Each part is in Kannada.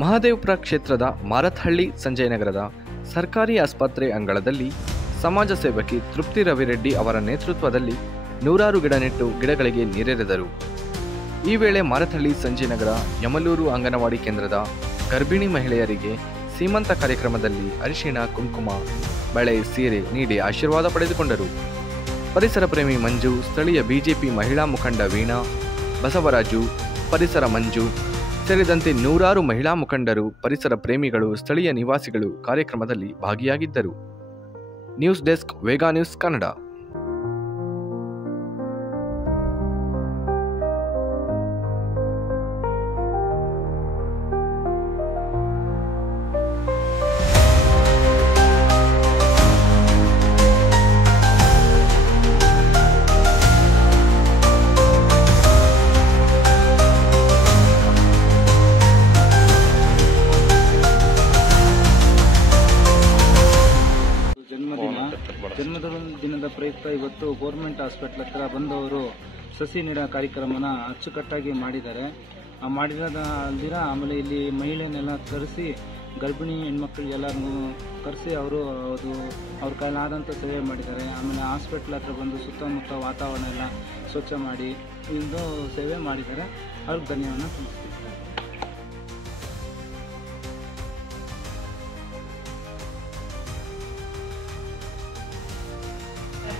ಮಹದೇವಪುರ ಕ್ಷೇತ್ರದ ಮಾರತ್ಹಳ್ಳಿ ಸಂಜಯನಗರದ ಸರ್ಕಾರಿ ಆಸ್ಪತ್ರೆ ಅಂಗಳದಲ್ಲಿ ಸಮಾಜ ಸೇವಕಿ ತೃಪ್ತಿ ರವಿರೆಡ್ಡಿ ಅವರ ನೇತೃತ್ವದಲ್ಲಿ ನೂರಾರು ಗಿಡ ನೆಟ್ಟು ಗಿಡಗಳಿಗೆ ನೀರೆರೆದರು. ಈ ವೇಳೆ ಮಾರತ್ಹಳ್ಳಿ ಸಂಜಯನಗರ ಯಮಲೂರು ಅಂಗನವಾಡಿ ಕೇಂದ್ರದ ಗರ್ಭಿಣಿ ಮಹಿಳೆಯರಿಗೆ ಸೀಮಂತ ಕಾರ್ಯಕ್ರಮದಲ್ಲಿ ಅರಿಶಿಣ, ಕುಂಕುಮ, ಬಳೆ, ಸೀರೆ ನೀಡಿ ಆಶೀರ್ವಾದ ಪಡೆದುಕೊಂಡರು. ಪರಿಸರ ಪ್ರೇಮಿ ಮಂಜು, ಸ್ಥಳೀಯ ಬಿಜೆಪಿ ಮಹಿಳಾ ಮುಖಂಡ ವೀಣಾ, ಬಸವರಾಜು, ಪರಿಸರ ಮಂಜು ಸೇರಿದಂತೆ ನೂರಾರು ಮಹಿಳಾ ಮುಖಂಡರು, ಪರಿಸರ ಪ್ರೇಮಿಗಳು, ಸ್ಥಳೀಯ ನಿವಾಸಿಗಳು ಕಾರ್ಯಕ್ರಮದಲ್ಲಿ ಭಾಗಿಯಾಗಿದ್ದರು. News desk, Vega news Kannada. ಜನ್ಮದಿನದ ಪ್ರಯುಕ್ತ ಇವತ್ತು ಗೌರ್ಮೆಂಟ್ ಹಾಸ್ಪಿಟಲ್ ಹತ್ರ ಬಂದವರು ಸಸಿ ನೀಡೋ ಕಾರ್ಯಕ್ರಮನ ಅಚ್ಚುಕಟ್ಟಾಗಿ ಮಾಡಿದ್ದಾರೆ. ಮಾಡಿರೋದಿರ ಆಮೇಲೆ ಇಲ್ಲಿ ಮಹಿಳೆಯನ್ನೆಲ್ಲ ಕರೆಸಿ ಗರ್ಭಿಣಿ ಹೆಣ್ಮಕ್ಳಿಗೆಲ್ಲರೂ ಕರೆಸಿ ಅವರು ಅವ್ರ ಕೈಲಾದಂಥ ಸೇವೆ ಮಾಡಿದ್ದಾರೆ. ಆಮೇಲೆ ಹಾಸ್ಪಿಟ್ಲ್ ಹತ್ರ ಬಂದು ಸುತ್ತಮುತ್ತ ವಾತಾವರಣ ಎಲ್ಲ ಸ್ವಚ್ಛ ಮಾಡಿ ಇದು ಸೇವೆ ಮಾಡಿದ್ದಾರೆ. ಅವ್ರಿಗೆ ಧನ್ಯವಾದ ತಿಳಿಸ್ತೀವಿ.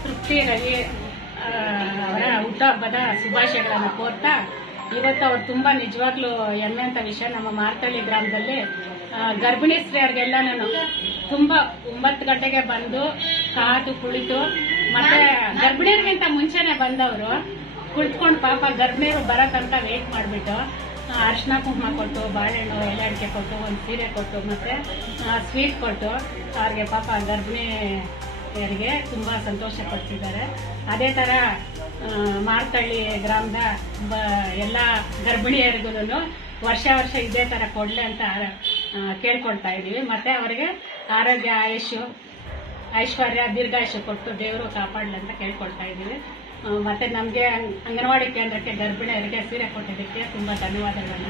ತೃಪ್ತಿ ರವಿ ಅವರ ಹುಟ್ಟುಹಬ್ಬದ ಶುಭಾಶಯಗಳನ್ನು ಕೋರ್ತಾ, ಇವತ್ತು ಅವ್ರು ತುಂಬಾ ನಿಜವಾಗ್ಲೂ ಹೆಮ್ಮೆ ಅಂತ ವಿಷಯ. ನಮ್ಮ ಮಾರತ್ಹಳ್ಳಿ ಗ್ರಾಮದಲ್ಲಿ ಗರ್ಭಿಣಿ ಸ್ತ್ರೀಯರಿಗೆಲ್ಲ ನಾನು ತುಂಬಾ 9 ಗಂಟೆಗೆ ಬಂದು ಕಾದು ಕುಳಿತು, ಮತ್ತೆ ಗರ್ಭಿಣಿಯರಿಗಿಂತ ಮುಂಚೆನೆ ಬಂದವರು ಕುಳಿತುಕೊಂಡು ಪಾಪ ಗರ್ಭಿಣಿಯರು ಬರೋ ತನಕ ವೇಟ್ ಮಾಡಿಬಿಟ್ಟು ಅರಿಶಿನ ಕುಂಕುಮ ಕೊಟ್ಟು, ಬಾಳೆಹಣ್ಣು, ಎಲೆ ಅಡಿಕೆ ಕೊಟ್ಟು, ಒಂದು ಸೀರೆ ಕೊಟ್ಟು, ಮತ್ತೆ ಸ್ವೀಟ್ ಕೊಟ್ಟು ಅವ್ರಿಗೆ ಪಾಪ ಗರ್ಭಿಣಿಯರಿಗೆ ತುಂಬಾ ಸಂತೋಷ ಪಡ್ತಿದ್ದಾರೆ. ಅದೇ ತರ ಮಾರತ್ಹಳ್ಳಿ ಗ್ರಾಮದ ಎಲ್ಲ ಗರ್ಭಿಣಿಯರಿಗೂ ವರ್ಷ ಇದೇ ತರ ಕೊಡ್ಲಿ ಅಂತ ಕೇಳ್ಕೊಳ್ತಾ ಇದೀವಿ. ಮತ್ತೆ ಅವರಿಗೆ ಆರೋಗ್ಯ, ಆಯುಷು, ಐಶ್ವರ್ಯ, ದೀರ್ಘಾಯುಷು ಕೊಟ್ಟು ದೇವರು ಕಾಪಾಡಲಿ ಅಂತ ಕೇಳ್ಕೊಳ್ತಾ ಇದೀವಿ. ಮತ್ತೆ ನಮಗೆ ಅಂಗನವಾಡಿ ಕೇಂದ್ರಕ್ಕೆ ಗರ್ಭಿಣಿಯರಿಗೆ ಸೀರೆ ಕೊಟ್ಟಿದ್ದಕ್ಕೆ ತುಂಬಾ ಧನ್ಯವಾದಗಳು.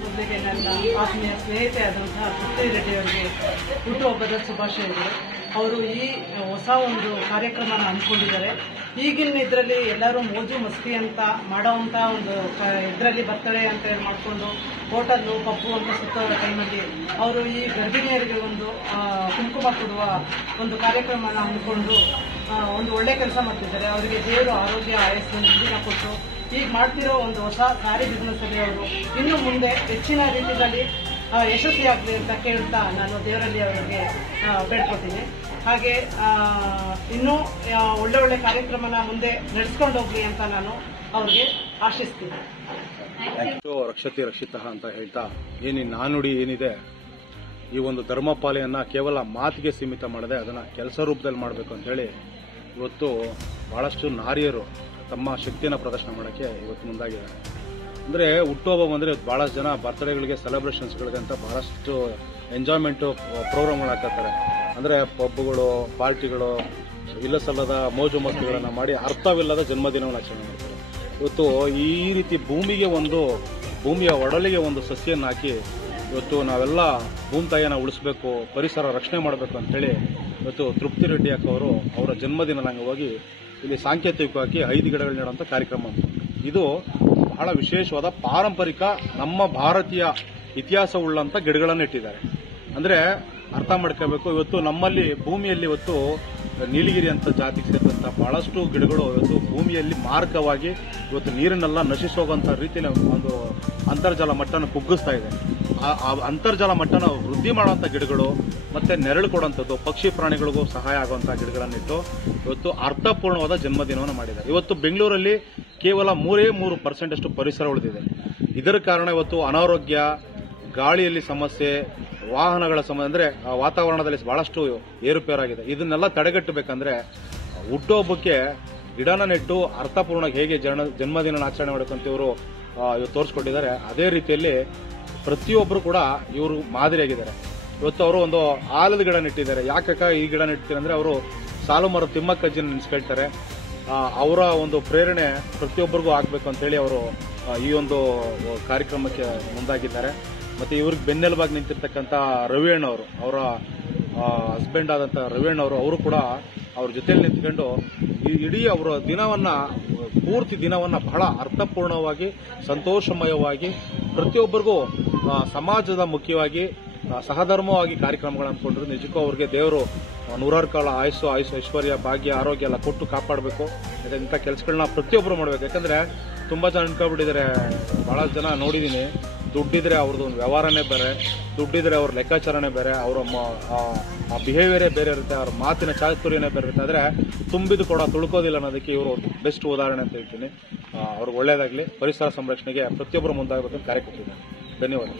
ಮೊದಲಿಗೆ ನನ್ನ ಆತ್ಮೀಯ ಸ್ನೇಹಿತೆ ಆದಂತಹ ತೃಪ್ತಿ ರೆಡ್ಡಿ ಅವರಿಗೆ ಹುಟ್ಟುಹಬ್ಬದ ಶುಭಾಶಯಗಳು. ಅವರು ಈ ಹೊಸ ಒಂದು ಕಾರ್ಯಕ್ರಮನ ಹಮ್ಮಿಕೊಂಡಿದ್ದಾರೆ. ಈಗಿನ ಇದರಲ್ಲಿ ಎಲ್ಲರೂ ಮೋಜು ಮಸ್ತಿ ಅಂತ ಮಾಡೋವಂಥ ಒಂದು ಇದರಲ್ಲಿ ಬರ್ತಡೆ ಅಂತ ಹೇಳಿ ಮಾಡಿಕೊಂಡು ಹೋಟೆಲ್ಲು, ಪಬ್ಬು ಅಂತ ಸುತ್ತೋರ ಟೈಮಲ್ಲಿ ಅವರು ಈ ಗರ್ಭಿಣಿಯರಿಗೆ ಒಂದು ಕುಂಕುಮ ಕೊಡುವ ಒಂದು ಕಾರ್ಯಕ್ರಮನ ಹಮ್ಮಿಕೊಂಡು ಒಂದು ಒಳ್ಳೆ ಕೆಲಸ ಮಾಡ್ತಿದ್ದಾರೆ. ಅವರಿಗೆ ದೇವರು ಆರೋಗ್ಯ, ಆಯಸ್ಸು, ಜೀವನ ಕೊಟ್ಟು ಈಗ ಮಾಡ್ತಿರೋ ಒಂದು ಹೊಸ ಸಾರಿ ಬಿಸ್ನೆಸ್ ಅಲ್ಲಿ ಅವರು ಇನ್ನು ಮುಂದೆ ಹೆಚ್ಚಿನ ರೀತಿಯಲ್ಲಿ ಯಶಸ್ವಿಯಾಗಲಿ ಅಂತ ಕೇಳ್ತಾ ನಾನು ದೇವರಲ್ಲಿ ಅವರಿಗೆ ಬೇಡ್ಕೊತೀನಿ. ಹಾಗೆ ಇನ್ನೂ ಒಳ್ಳೆ ಕಾರ್ಯಕ್ರಮನ ಮುಂದೆ ನಡೆಸ್ಕೊಂಡು ಹೋಗ್ಲಿ ಅಂತ ನಾನು ಅವ್ರಿಗೆ ಆಶಿಸ್ತೀನಿ. ರಕ್ಷತೆ ರಕ್ಷಿತ ಅಂತ ಹೇಳ್ತಾ ನಾನುಡಿ ಏನಿದೆ, ಈ ಒಂದು ಧರ್ಮಪಾಲೆಯನ್ನ ಕೇವಲ ಮಾತಿಗೆ ಸೀಮಿತ ಮಾಡದೆ ಅದನ್ನ ಕೆಲಸ ರೂಪದಲ್ಲಿ ಮಾಡಬೇಕು ಅಂತ ಹೇಳಿ ಇವತ್ತು ಬಹಳಷ್ಟು ನಾರಿಯರು ತಮ್ಮ ಶಕ್ತಿಯನ್ನು ಪ್ರದರ್ಶನ ಮಾಡೋಕ್ಕೆ ಇವತ್ತು ಮುಂದಾಗಿದ್ದಾರೆ. ಅಂದರೆ ಹುಟ್ಟುಹಬ್ಬ ಬಂದರೆ ಬಹಳಷ್ಟು ಜನ ಬರ್ತ್ಡೇಗಳಿಗೆ, ಸೆಲೆಬ್ರೇಷನ್ಸ್ಗಳಿಗೆ ಅಂತ ಬಹಳಷ್ಟು ಎಂಜಾಯ್ಮೆಂಟು ಪ್ರೋಗ್ರಾಮ್ಗಳು ಹಾಕತ್ತಾರೆ. ಅಂದರೆ ಪಬ್ಗಳು, ಪಾರ್ಟಿಗಳು, ಇಲ್ಲ ಸಲ್ಲದ ಮೋಜು ಮಸ್ತಿಗಳನ್ನು ಮಾಡಿ ಅರ್ಥವಿಲ್ಲದ ಜನ್ಮದಿನವನ್ನು ಆಚರಣೆ ಮಾಡ್ತಾರೆ. ಇವತ್ತು ಈ ರೀತಿ ಭೂಮಿಯ ಒಡಲಿಗೆ ಒಂದು ಸಸ್ಯನ್ನು ಹಾಕಿ ಇವತ್ತು ನಾವೆಲ್ಲ ಭೂಮಿ ತಾಯಿಯನ್ನು ಉಳಿಸಬೇಕು, ಪರಿಸರ ರಕ್ಷಣೆ ಮಾಡಬೇಕು ಅಂತೇಳಿ ಇವತ್ತು ತೃಪ್ತಿ ರೆಡ್ಡಿ ಅವರು ಅವರ ಜನ್ಮದಿನದ ಅಂಗವಾಗಿ ಇಲ್ಲಿ ಸಾಂಕೇತಿಕವಾಗಿ 5 ಗಿಡಗಳು ನೆಡುವಂಥ ಕಾರ್ಯಕ್ರಮ. ಇದು ಬಹಳ ವಿಶೇಷವಾದ ಪಾರಂಪರಿಕ ನಮ್ಮ ಭಾರತೀಯ ಇತಿಹಾಸವುಳ್ಳಂತ ಗಿಡಗಳನ್ನು ಇಟ್ಟಿದ್ದಾರೆ. ಅಂದ್ರೆ ಅರ್ಥ ಮಾಡ್ಕೋಬೇಕು, ಇವತ್ತು ನಮ್ಮಲ್ಲಿ ಭೂಮಿಯಲ್ಲಿ ಇವತ್ತು ನೀಲಗಿರಿ ಅಂತ ಜಾತಿಗೆ ಸೇರಿದಂತ ಬಹಳಷ್ಟು ಗಿಡಗಳು ಇವತ್ತು ಭೂಮಿಯಲ್ಲಿ ಮಾರಕವಾಗಿ ಇವತ್ತು ನೀರನ್ನೆಲ್ಲ ನಶಿಸೋಗುವಂತ ರೀತಿಯಲ್ಲಿ ಒಂದು ಅಂತರ್ಜಲ ಮಟ್ಟನ ಕುಗ್ಗಿಸ್ತಾ ಇದೆ. ಆ ಅಂತರ್ಜಲ ಮಟ್ಟನ ವೃದ್ಧಿ ಮಾಡುವಂತ ಗಿಡಗಳು ಮತ್ತೆ ನೆರಳು ಕೊಡುವಂಥದ್ದು, ಪಕ್ಷಿ ಪ್ರಾಣಿಗಳಿಗೂ ಸಹಾಯ ಆಗುವಂತಹ ಗಿಡಗಳನ್ನಿಟ್ಟು ಇವತ್ತು ಅರ್ಥಪೂರ್ಣವಾದ ಜನ್ಮದಿನವನ್ನು ಮಾಡಿದ್ದಾರೆ. ಇವತ್ತು ಬೆಂಗಳೂರಲ್ಲಿ ಕೇವಲ 3% ಅಷ್ಟು ಪರಿಸರ ಉಳಿದಿದೆ. ಇದರ ಕಾರಣ ಇವತ್ತು ಅನಾರೋಗ್ಯ, ಗಾಳಿಯಲ್ಲಿ ಸಮಸ್ಯೆ, ವಾಹನಗಳ ಸಮಸ್ಯೆ, ಅಂದ್ರೆ ವಾತಾವರಣದಲ್ಲಿ ಬಹಳಷ್ಟು ಏರುಪೇರಾಗಿದೆ. ಇದನ್ನೆಲ್ಲ ತಡೆಗಟ್ಟಬೇಕಂದ್ರೆ ಹುಟ್ಟುಹಬ್ಬಕ್ಕೆ ಗಿಡನ ನೆಟ್ಟು ಅರ್ಥಪೂರ್ಣವಾಗಿ ಹೇಗೆ ಜನ್ಮದಿನ ಆಚರಣೆ ಮಾಡಬೇಕಂತ ಇವರು ಇವತ್ತು ತೋರಿಸ್ಕೊಟ್ಟಿದ್ದಾರೆ. ಅದೇ ರೀತಿಯಲ್ಲಿ ಪ್ರತಿಯೊಬ್ಬರು ಕೂಡ ಇವರು ಮಾದರಿಯಾಗಿದ್ದಾರೆ. ಇವತ್ತು ಅವರು ಒಂದು ಆಲದ ಗಿಡ ನೆಟ್ಟಿದ್ದಾರೆ. ಯಾಕಕ್ಕ ಈ ಗಿಡ ನೆಟ್ಟಿದ್ದಾರೆ ಅಂದ್ರೆ ಅವರು ಸಾಲು ಮರ ತಿಮ್ಮಕ್ಕಜ್ಜಿನ ನೆನೆಸ್ಕೊಳ್ತಾರೆ. ಅವರ ಒಂದು ಪ್ರೇರಣೆ ಪ್ರತಿಯೊಬ್ಬರಿಗೂ ಆಗಬೇಕು ಅಂತೇಳಿ ಅವರು ಈ ಒಂದು ಕಾರ್ಯಕ್ರಮಕ್ಕೆ ಮುಂದಾಗಿದ್ದಾರೆ. ಮತ್ತೆ ಇವ್ರಿಗೆ ಬೆನ್ನೆಲುಬಾಗಿ ನಿಂತಿರ್ತಕ್ಕಂಥ ರವಿ ಅಣ್ಣವರು, ಅವರ ಹಸ್ಬೆಂಡ್ ಆದಂಥ ರವಿ ಅಣ್ಣವರು, ಅವರು ಕೂಡ ಅವ್ರ ಜೊತೆಯಲ್ಲಿ ನಿಂತ್ಕೊಂಡು ಈ ಇಡೀ ಅವರ ದಿನವನ್ನ, ಪೂರ್ತಿ ದಿನವನ್ನ ಬಹಳ ಅರ್ಥಪೂರ್ಣವಾಗಿ, ಸಂತೋಷಮಯವಾಗಿ, ಪ್ರತಿಯೊಬ್ಬರಿಗೂ ಸಮಾಜದ ಮುಖ್ಯವಾಗಿ ಸಹಧರ್ಮವಾಗಿ ಕಾರ್ಯಕ್ರಮಗಳನ್ನು ಅನ್ಕೊಂಡ್ರು. ನಿಜಕ್ಕೂ ಅವ್ರಿಗೆ ದೇವರು ನೂರಾರು ಕಾಲ ಆಯುಸ್ಸು ಐಶ್ವರ್ಯ, ಭಾಗ್ಯ, ಆರೋಗ್ಯ ಎಲ್ಲ ಕೊಟ್ಟು ಕಾಪಾಡಬೇಕು. ಇಂಥ ಕೆಲಸಗಳನ್ನ ಪ್ರತಿಯೊಬ್ಬರು ಮಾಡಬೇಕು. ಯಾಕಂದ್ರೆ ತುಂಬಾ ಜನ ಅನ್ಕೊಂಡ್ಬಿಟ್ಟಿದ್ದಾರೆ, ಬಹಳ ಜನ ನೋಡಿದೀನಿ, ದುಡ್ಡಿದ್ರೆ ಅವ್ರದ್ದು ಒಂದು ವ್ಯವಹಾರನೇ ಬೇರೆ, ದುಡ್ಡಿದ್ರೆ ಅವ್ರ ಲೆಕ್ಕಾಚಾರನೇ ಬೇರೆ, ಅವರ ಬಿಹೇವಿಯರೇ ಬೇರೆ ಇರುತ್ತೆ, ಅವ್ರ ಮಾತಿನ ಚಾತುರ್ಯನೇ ಬೇರೆ ಇರುತ್ತೆ. ಆದ್ರೆ ತುಂಬಿದು ಕೂಡ ತುಳ್ಕೋದಿಲ್ಲ ಅನ್ನೋದಕ್ಕೆ ಇವರು ಬೆಸ್ಟ್ ಉದಾಹರಣೆ ಅಂತ ಹೇಳ್ತೀನಿ. ಅವ್ರಿಗೆ ಒಳ್ಳೇದಾಗ್ಲಿ. ಪರಿಸರ ಸಂರಕ್ಷಣೆಗೆ ಪ್ರತಿಯೊಬ್ಬರು ಮುಂದಾಗಬೇಕು ಅಂತ ಕಾರ್ಯಕ್ರಮ. ಧನ್ಯವಾದ.